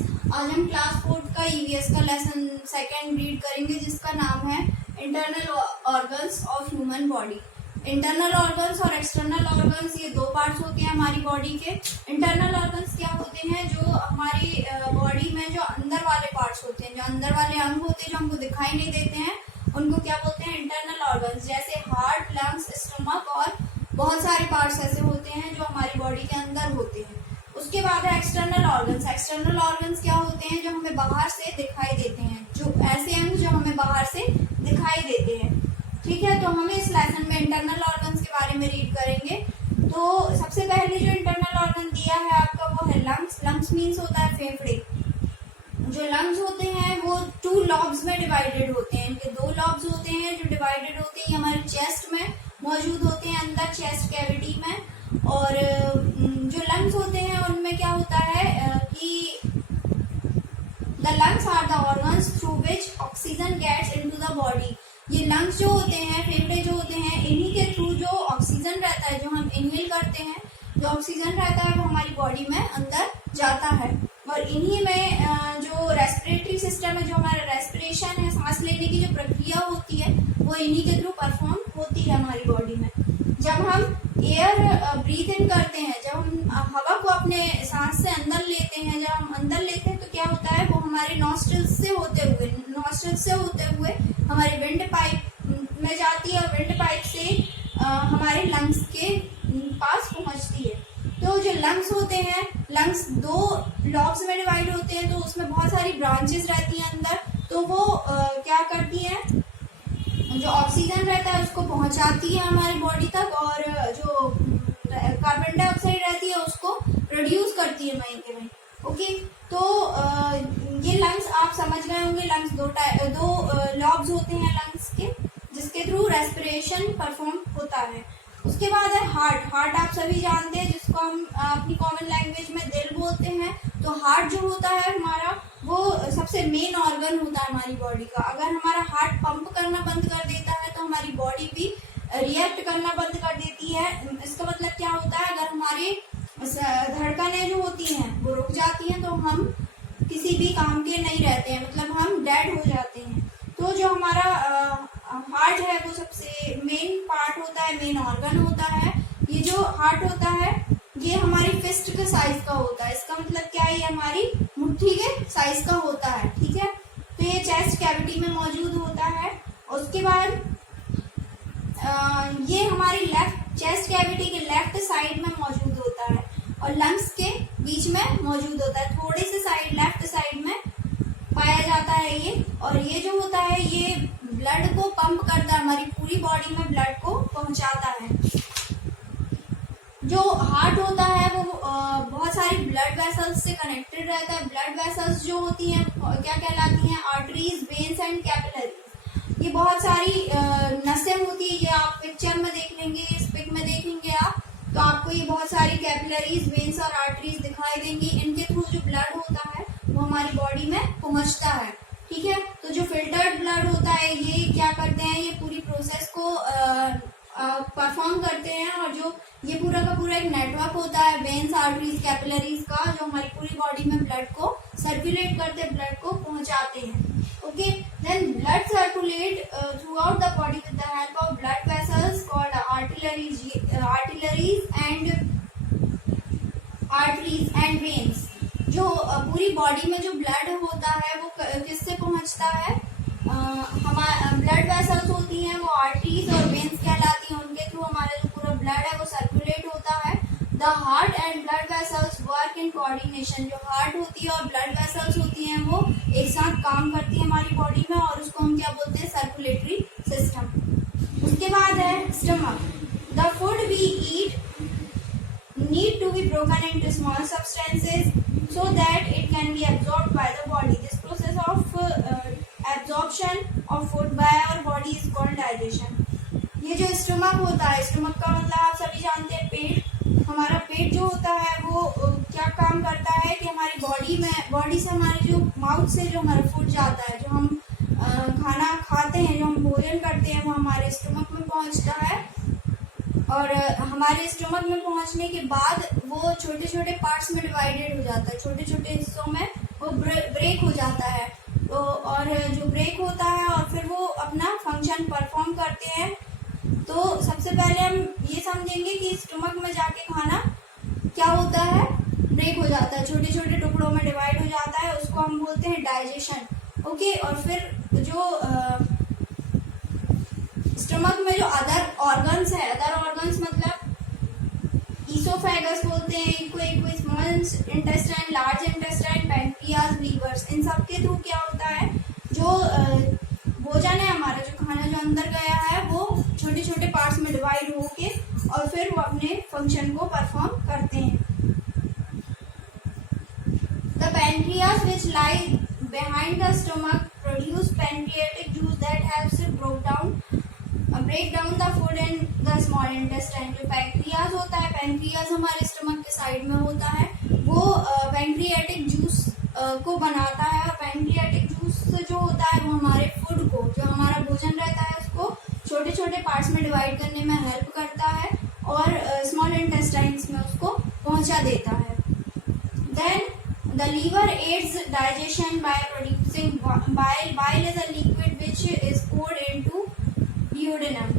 आज हम क्लास 4 का ईवीएस का लेसन सेकंड रीड करेंगे जिसका नाम है internal organs of human body. Internal organs और एक्सटर्नल ऑर्गन्स ये दो पार्ट्स होते हैं हमारी बॉडी के। इंटरनल ऑर्गन्स क्या होते हैं? जो हमारी बॉडी में जो अंदर वाले पार्ट्स होते हैं, जो अंदर वाले अंग होते हैं जो हमको दिखाई नहीं देते हैं, उनको क्या बोलते हैं? Internal organs. जैसे हार्ट, लंग्स, स्टमक और बहुत सारे पार्ट्स ऐसे होते हैं जो हमारी बॉडी के अंदर होते हैं। उसके बाद है एक्सटर्नल ऑर्गन्स। एक्सटर्नल ऑर्गन्स क्या होते हैं? जो हमें बाहर से दिखाई देते हैं, जो ऐसे अंग जो हमें बाहर से दिखाई देते हैं। ठीक है, तो हम इस लेसन में इंटरनल ऑर्गन्स के बारे में रीड करेंगे। तो सबसे पहले जो इंटरनल ऑर्गन दिया है आपका वो है लंग्स। लंग्स मीन्स होता है फेफड़े। जो लंग्स होते हैं वो 2 लॉब्स में डिवाइडेड होते हैं। इनके 2 लॉब्स होते हैं जो डिवाइडेड होते हैं। हमारे चेस्ट में मौजूद होते हैं, अंदर चेस्ट कैविटी में। और जो लंग्स होते हैं उनमें क्या होता है कि the lungs are the organs through which oxygen gets into the body. ये लंग्स जो होते हैं, फेफड़े जो होते हैं, इन्हीं के थ्रू जो ऑक्सीजन रहता है, जो हम इनहेल करते हैं, जो ऑक्सीजन रहता है वो हमारी बॉडी में अंदर जाता है। और इन्हीं में जो रेस्पिरेटरी सिस्टम है, जो हमारा रेस्पिरेशन है, सांस लेने की जो प्रक्रिया होती है, वो इन्हीं के थ्रू परफॉर्म होती है हमारी बॉडी में। जब हम एयर ब्रीथ इन करते हैं, जब हम हवा को अपने सांस से अंदर लेते हैं, जब हम अंदर लेते हैं तो क्या होता है, वो हमारे नॉस्ट्रिल्स से होते हुए हमारे विंड पाइप में जाती है और विंड पाइप से हमारे लंग्स के पास पहुंचती है। तो जो लंग्स होते हैं, लंग्स 2 लॉब्स में डिवाइड होते हैं, तो उसमें बहुत सारी ब्रांचेस रहती हैं अंदर। तो वो क्या करती हैं, जो ऑक्सीजन रहता है उसको पहुंचाती है हमारी बॉडी तक, और जो कार्बन डाइऑक्साइड रहती है उसको प्रोड्यूस करती है वहीं के वहीं। ओके, तो ये लंग्स आप समझ गए होंगे। लंग्स 2 लॉब्स होते हैं लंग्स के, जिसके थ्रू रेस्पिरेशन परफॉर्म होता है। उसके बाद है हार्ट। हार्ट आप सभी जानते हैं, जिसको हम अपनी कॉमन लैंग्वेज में दिल बोलते हैं। तो हार्ट जो होता है हमारा, वो सबसे मेन ऑर्गन होता है हमारी बॉडी का। अगर हमारा हार्ट पंप करना बंद कर देता है तो हमारी बॉडी भी रिएक्ट करना बंद कर देती है। इसका मतलब क्या होता है, अगर हमारी धड़कनें जो होती हैं वो रुक जाती हैं तो हम किसी भी काम के नहीं रहते हैं, मतलब हम डेड हो जाते हैं। तो जो हमारा हार्ट है वो सबसे मेन पार्ट होता है, मेन ऑर्गन होता है। ये जो हार्ट होता है ये हमारी फिस्ट के साइज का होता है। इसका मतलब क्या है, ये हमारी मुट्ठी के साइज का होता है। ठीक है, तो ये चेस्ट कैविटी में मौजूद होता है। उसके बाद ये हमारी चेस्ट कैविटी के लेफ्ट साइड में मौजूद होता है और लंग्स के बीच में मौजूद होता है। थोड़े से साइड, लेफ्ट साइड में पाया जाता है ये। और ये जो होता है ये ब्लड को पंप करता है, हमारी पूरी बॉडी में ब्लड को पहुंचाता है। जो हार्ट होता है वो बहुत सारी ब्लड वेसल्स से कनेक्टेड रहता है। ब्लड वेसल्स जो होती हैं क्या कहलाती हैं? Arteries, veins and capillaries. ये बहुत सारी नसें होती है, ये आप पिक्चर में देख लेंगे, इस पिक में देखेंगे आप, तो आपको ये बहुत सारी कैपिलरीज, वेन्स और आर्टरीज दिखाई देंगी। इनके थ्रू जो ब्लड होता है वो हमारी बॉडी में पहुंचता है। ठीक है, तो जो फिल्टर्ड ब्लड होता है ये क्या करते हैं, ये पूरी प्रोसेस को परफॉर्म करते हैं। और जो ये पूरा का पूरा एक नेटवर्क होता है वेन्स, आर्टरीज, कैपिलरीज का, जो हमारी पूरी बॉडी में ब्लड को सर्कुलेट करते हैं, ब्लड को पहुंचाते हैं। Okay, then blood circulate throughout the body with the help of blood vessels called arteries and veins. जो पूरी बॉडी में जो ब्लड होता है वो किससे पहुंचता है? हमारे ब्लड वेसल्स होती हैं वो आर्टरीज और वेन्स कहलाती हैं। उनके थ्रू हमारा जो पूरा ब्लड है वो सर्कुलेट होता है। The heart and blood vessels work in coordination. जो हार्ट होती है और ब्लड वेसल्स होती हैं वो एक साथ काम करती है हमारी बॉडी में, और उसको हम क्या बोलते हैं? Circulatory system. उसके बाद है stomach. The food we eat need to be broken into small substances so that it can be absorbed by the body. This process of absorption of food by our body is called digestion. ये जो stomach होता है, stomach का मतलब आप सभी जानते हैं पेट। हमारा पेट जो होता है वो क्या काम करता है कि हमारी बॉडी से हमारे जो माउथ से जो हमारा फूड जाता है, जो हम खाना खाते हैं, जो हम भोजन करते हैं, वो हमारे स्टमक में पहुंचता है। और हमारे स्टमक में पहुंचने के बाद वो छोटे छोटे पार्ट्स में डिवाइडेड हो जाता है, छोटे छोटे हिस्सों में वो ब्रेक हो जाता है। तो और जो ब्रेक होता है और फिर वो अपना फंक्शन परफॉर्म करते हैं। तो सबसे पहले हम ये समझेंगे कि स्टमक में जाके खाना क्या होता है, ब्रेक हो जाता है, छोटे छोटे टुकड़ों में डिवाइड हो जाता है, उसको हम बोलते हैं डाइजेशन। ओके, और फिर जो स्टमक में जो अदर ऑर्गन्स है, अदर ऑर्गन्स मतलब ईसोफेगस बोलते हैं इनको, small intestine, large intestine, pancreas, livers, इन सब के थ्रू क्या होता है, जो भोजन है हमारा, जो खाना जो अंदर गया है वो छोटे छोटे पार्ट्स में डिवाइड होके और फिर वो अपने फंक्शन को परफॉर्म करते हैं। The pancreas which lie behind the stomach produce pancreatic juice that helps it break down the food in the small intestine। जो पैंक्रियाज होता है, पैंक्रियाज हमारे स्टमक के साइड में होता है, वो पैंक्रियाटिक जूस को बनाता है। और पैंक्रियाटिक जूस जो होता है वो हमारे फूड को, जो हमारा भोजन रहता है उसको छोटे छोटे पार्ट्स में डिवाइड करने में हेल्प करता है और स्मॉल इंटेस्टाइन्स में उसको पहुंचा देता है। Then the liver aids digestion by producing bile. Bile is a liquid which is poured into duodenum.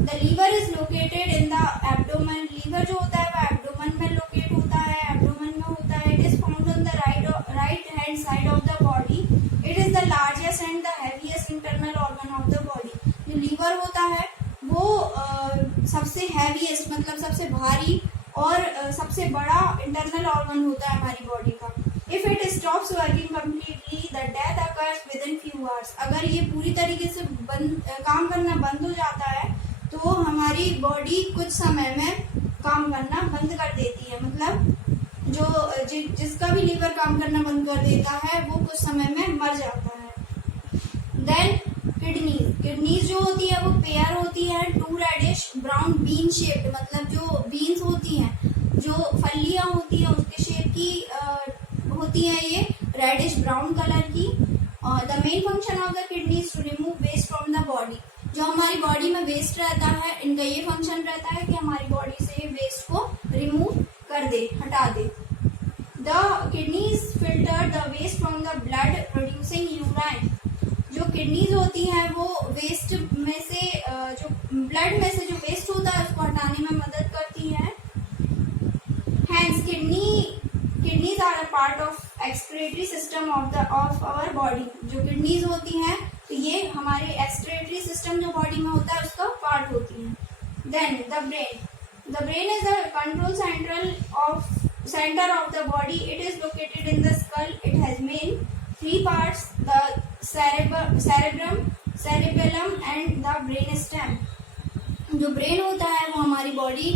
The liver is located in the abdomen. Liver जो होता है वो abdomen में locate होता है, abdomen में होता है। It is found on the right hand side of the body. It is the largest and the heaviest internal organ of the body. जो liver होता है वो सबसे heaviest मतलब सबसे भारी और सबसे बड़ा इंटरनल ऑर्गन होता है हमारी बॉडी का। If it stops working completely the death occurs with in few hours. अगर ये पूरी तरीके से काम करना बंद हो जाता है तो हमारी बॉडी कुछ समय में काम करना बंद कर देती है। मतलब जो जिसका भी लीवर काम करना बंद कर देता है वो कुछ समय में मर जाता है। देन किडनीज जो होती है वो पेयर होती है, two reddish brown bean shaped, मतलब जो बीन्स होती हैं, जो फलियां होती हैं उसके शेप की होती हैं, ये रेडिश ब्राउन कलर की। The main function of the kidney is to remove waste from the body. जो हमारी बॉडी में वेस्ट रहता है, इनका ये फंक्शन रहता है कि हमारी बॉडी से वेस्ट को रिमूव कर दे, हटा दे। The kidneys filter the waste from the blood producing urine. जो किडनीज होती हैं वो वेस्ट में से जो ब्लड में से जो वेस्ट होता है उसको हटाने में मदद करती है। Hence kidneys are a part of excretory system of our body. जो किडनीज होती हैं तो ये हमारे एक्सक्रीटरी सिस्टम जो बॉडी में होता है उसका पार्ट होती हैं। Then the brain is the control centre of the body. It is located in the skull. It has main 3 parts, the cerebrum, cerebellum and the brainstem। जो ब्रेन होता है वो हमारी बॉडी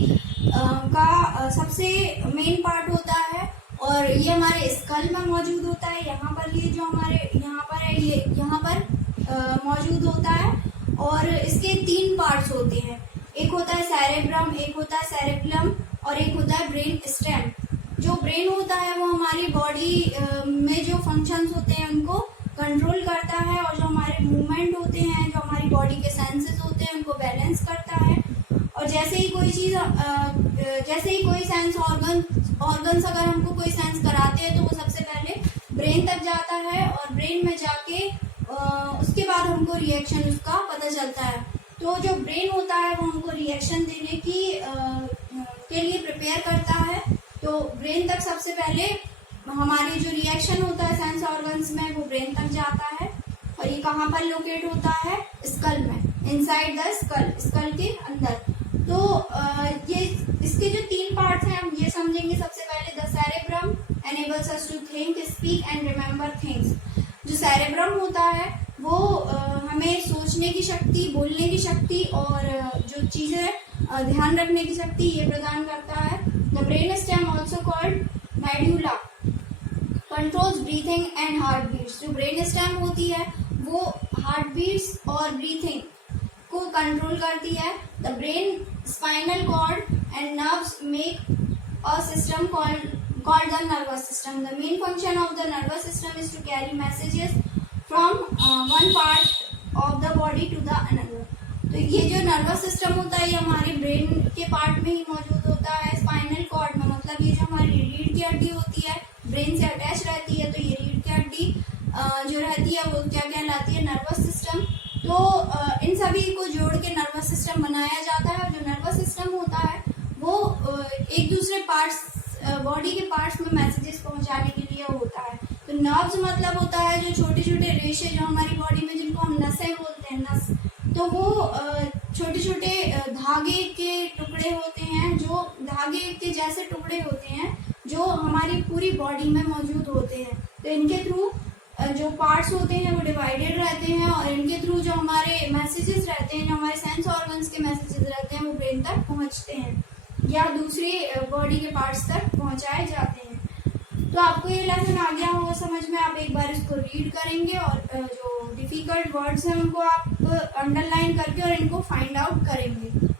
का सबसे मेन पार्ट होता है और ये हमारे स्कल में मौजूद होता है। यहाँ पर ये जो हमारे यहाँ पर है ये यहाँ पर मौजूद होता है और इसके 3 पार्ट्स होते हैं। एक होता है सेरेब्रम, एक होता है सेरेबेलम और एक होता है ब्रेन स्टेम। जो ब्रेन होता है वो हमारी बॉडी में जो फंक्शंस होते हैं उनको कंट्रोल करता है और जो हमारे मूवमेंट होते हैं, जो हमारी बॉडी के सेंसेस होते हैं उनको बैलेंस करता है। और जैसे ही कोई सेंस ऑर्गन्स अगर हमको कोई सेंस कराते हैं तो वो सबसे पहले ब्रेन तक जाता है और ब्रेन में जाके उसके बाद हमको रिएक्शन उसका पता चलता है। तो जो ब्रेन होता है वो हमको रिएक्शन देने के लिए प्रिपेयर करता है। तो ब्रेन तक सबसे पहले हमारे जो रिएक्शन होता है सेंस ऑर्गन्स में वो ब्रेन तक जाता है और ये कहाँ पर लोकेट होता है, स्कल में, इनसाइड द स्कल के अंदर। तो ये इसके जो 3 पार्ट्स हैं हम ये समझेंगे। सबसे पहले the cerebrum enables us to think, speak and remember things। जो सेरेब्रम होता है वो हमें सोचने की शक्ति, बोलने की शक्ति और जो चीजें ध्यान रखने की शक्ति ये प्रदान करता है। The brain stem also called medulla controls breathing and heart beats. जो ब्रेन स्टेम होती है वो हार्ट बीट्स और ब्रीथिंग को कंट्रोल करती है। The brain spinal cord and nerves make a system called the nervous system। The main function of the nervous system is to carry messages from one part of the body to the another। तो ये जो nervous system होता है ये हमारे brain के part में ही मौजूद होता है, स्पाइनल कॉर्ड में, मतलब ये जो हमारी रीढ़ की हड्डी होती है ब्रेन से अटैच रहती है। तो ये रीढ़ की हड्डी रहती है वो क्या कहलाती है, नर्वस सिस्टम। तो इन सभी को जोड़ के नर्वस सिस्टम बनाया जाता है। जो नर्वस सिस्टम होता है वो एक दूसरे पार्ट्स, बॉडी के पार्ट्स में मैसेजेस पहुंचाने के लिए होता है। तो नर्व्स मतलब होता है जो छोटे छोटे रेशे जो हमारी बॉडी में, जिनको हम नसें बोलते हैं, नस, तो वो छोटे छोटे धागे के टुकड़े होते हैं, जो धागे के जैसे टुकड़े होते हैं जो हमारी पूरी बॉडी में मौजूद होते हैं। तो इनके थ्रू जो पार्ट्स होते हैं वो डिवाइडेड रहते हैं और इनके थ्रू जो हमारे मैसेजेस रहते हैं, जो हमारे सेंस ऑर्गन्स के मैसेजेस रहते हैं, वो ब्रेन तक पहुंचते हैं या दूसरी बॉडी के पार्ट्स तक पहुंचाए जाते हैं। तो आपको ये लेसन आ गया होगा समझ में। आप एक बार इसको रीड करेंगे और जो डिफिकल्ट वर्ड्स हैं उनको आप अंडरलाइन करके और इनको फाइंड आउट करेंगे।